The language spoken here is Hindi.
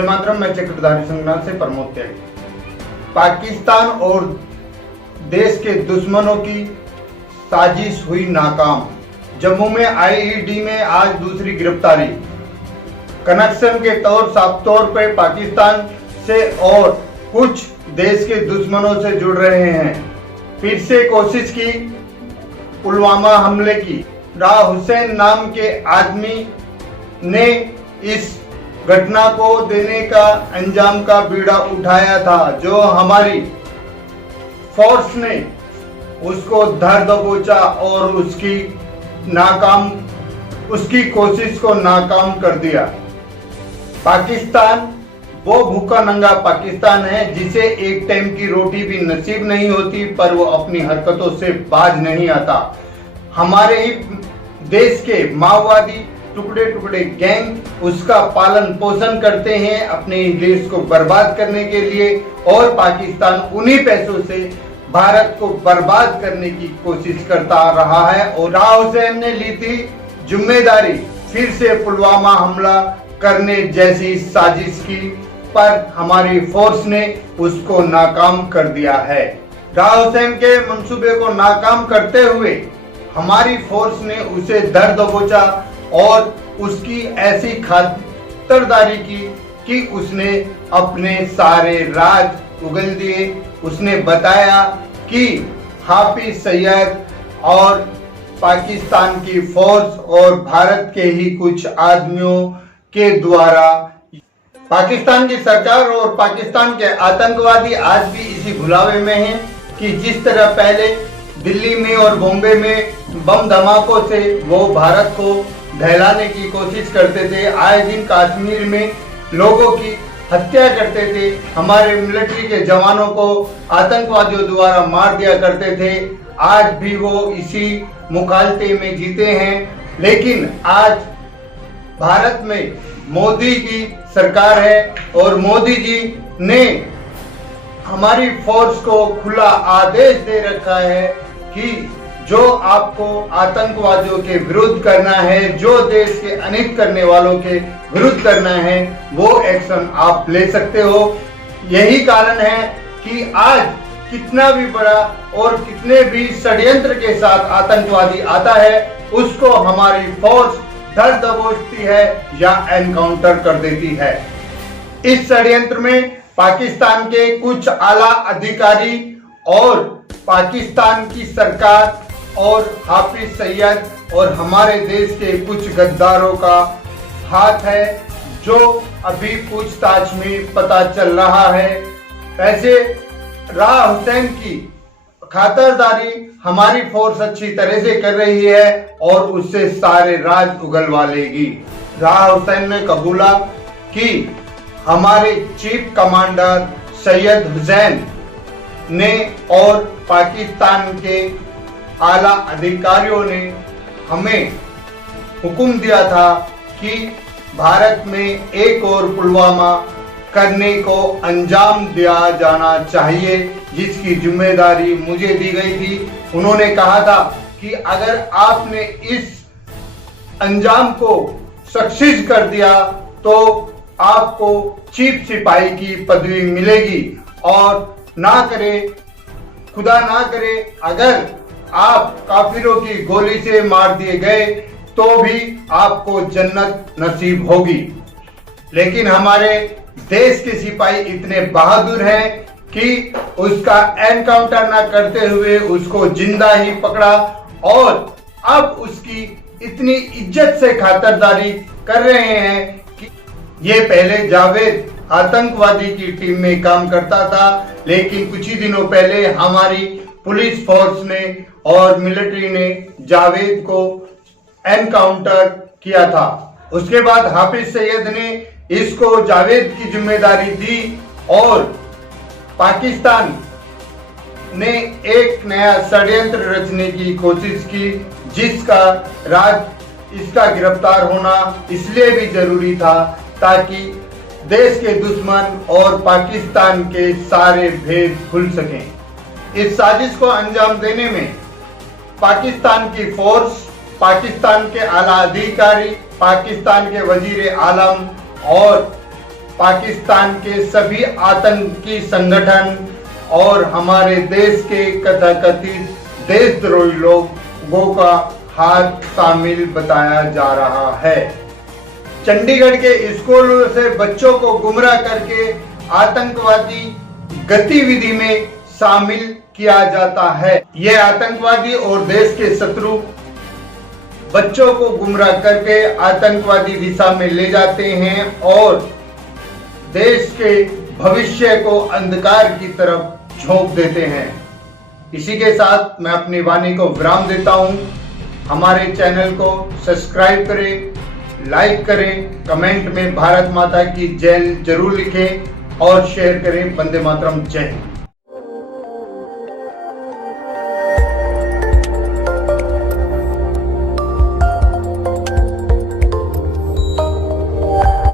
वंदे मातरम। मैं चक्रधारी संग्राम से प्रमोद त्यागी। पाकिस्तान और देश के दुश्मनों की साजिश हुई नाकाम। जम्मू में आईईडी में आज दूसरी गिरफ्तारी। कनेक्शन के साफ तौर पर पाकिस्तान से और कुछ देश के दुश्मनों से जुड़ रहे हैं। फिर से कोशिश की पुलवामा हमले की। राह हुसैन नाम के आदमी ने इस घटना को देने का अंजाम का बीड़ा उठाया था, जो हमारी फोर्स ने उसको धर दबोचा और उसकी कोशिश को नाकाम कर दिया। पाकिस्तान वो भूखा नंगा पाकिस्तान है जिसे एक टाइम की रोटी भी नसीब नहीं होती, पर वो अपनी हरकतों से बाज नहीं आता। हमारे ही देश के माओवादी टुकड़े टुकड़े गैंग उसका पालन पोषण करते हैं अपने देश को बर्बाद करने के लिए, और पाकिस्तान उन्हीं पैसों से भारत को बर्बाद करने की कोशिश करता रहा है। और राह हुसैन ने ली थी जिम्मेदारी फिर से पुलवामा हमला करने जैसी साजिश की, पर हमारी फोर्स ने उसको नाकाम कर दिया है। राह हुसैन के मंसूबे को नाकाम करते हुए हमारी फोर्स ने उसे धर दबोचा और उसकी ऐसी खातिरदारी की कि उसने अपने सारे राज उगल दिए। उसने बताया कि हाफिज सईद और पाकिस्तान की फोर्स और भारत के ही कुछ आदमियों के द्वारा पाकिस्तान की सरकार और पाकिस्तान के आतंकवादी आज भी इसी भुलावे में हैं कि जिस तरह पहले दिल्ली में और बॉम्बे में बम धमाकों से वो भारत को दहलाने की कोशिश करते थे, आए दिन कश्मीर में लोगों की हत्या करते थे, हमारे मिलिट्री के जवानों को आतंकवादियों द्वारा मार दिया करते थे, आज भी वो इसी मुखालते में जीते हैं। लेकिन आज भारत में मोदी की सरकार है और मोदी जी ने हमारी फोर्स को खुला आदेश दे रखा है कि जो आपको आतंकवादियों के विरुद्ध करना है, जो देश के अनित करने वालों के विरुद्ध करना है, वो एक्शन आप ले सकते हो। यही कारण है कि आज कितना भी बड़ा और कितने भी षड्यंत्र के साथ आतंकवादी आता है, उसको हमारी फोर्स धर दबोचती है या एनकाउंटर कर देती है। इस षड्यंत्र में पाकिस्तान के कुछ आला अधिकारी और पाकिस्तान की सरकार और हाफिज सईद और हमारे देश के कुछ गद्दारों का हाथ है, जो अभी पूछताछ में पता चल रहा है। ऐसे राह हुसैन की खातिरदारी हमारी फोर्स अच्छी तरह से कर रही है और उससे सारे राज उगलवा लेगी। राह हुसैन ने कबूला कि हमारे चीफ कमांडर सैयद हुसैन ने और पाकिस्तान के आला अधिकारियों ने हमें हुक्म दिया था कि भारत में एक और पुलवामा करने को अंजाम दिया जाना चाहिए, जिसकी जिम्मेदारी मुझे दी गई थी। उन्होंने कहा था कि अगर आपने इस अंजाम को सक्सेस कर दिया तो आपको चीफ सिपाही की पदवी मिलेगी, और ना करे खुदा ना करे अगर आप काफिरों की गोली से मार दिए गए तो भी आपको जन्नत नसीब होगी। लेकिन हमारे देश के सिपाही इतने बहादुर हैं कि उसका एनकाउंटर ना करते हुए उसको जिंदा ही पकड़ा, और अब उसकी इतनी इज्जत से खातिरदारी कर रहे हैं कि ये पहले जावेद आतंकवादी की टीम में काम करता था, लेकिन कुछ ही दिनों पहले हमारी पुलिस फोर्स ने और मिलिट्री ने जावेद को एनकाउंटर किया था। उसके बाद हाफिज सईद ने इसको जावेद की जिम्मेदारी दी और पाकिस्तान ने एक नया षड्यंत्र रचने की कोशिश की, जिसका इसका गिरफ्तार होना इसलिए भी जरूरी था ताकि देश के दुश्मन और पाकिस्तान के सारे भेद खुल सकें। इस साजिश को अंजाम देने में पाकिस्तान की फोर्स, पाकिस्तान के आला अधिकारी, पाकिस्तान के वजीर आलम और पाकिस्तान के सभी आतंकी संगठन और हमारे देश के कथाकथित देशद्रोही लोगों का हाथ शामिल बताया जा रहा है। चंडीगढ़ के स्कूलों से बच्चों को गुमराह करके आतंकवादी गतिविधि में शामिल किया जाता है। यह आतंकवादी और देश के शत्रु बच्चों को गुमराह करके आतंकवादी दिशा में ले जाते हैं और देश के भविष्य को अंधकार की तरफ झोंक देते हैं। इसी के साथ मैं अपनी वाणी को विराम देता हूं। हमारे चैनल को सब्सक्राइब करें, लाइक करें, कमेंट में भारत माता की जय जरूर लिखें और शेयर करें। वंदे मातरम। जय हिंद।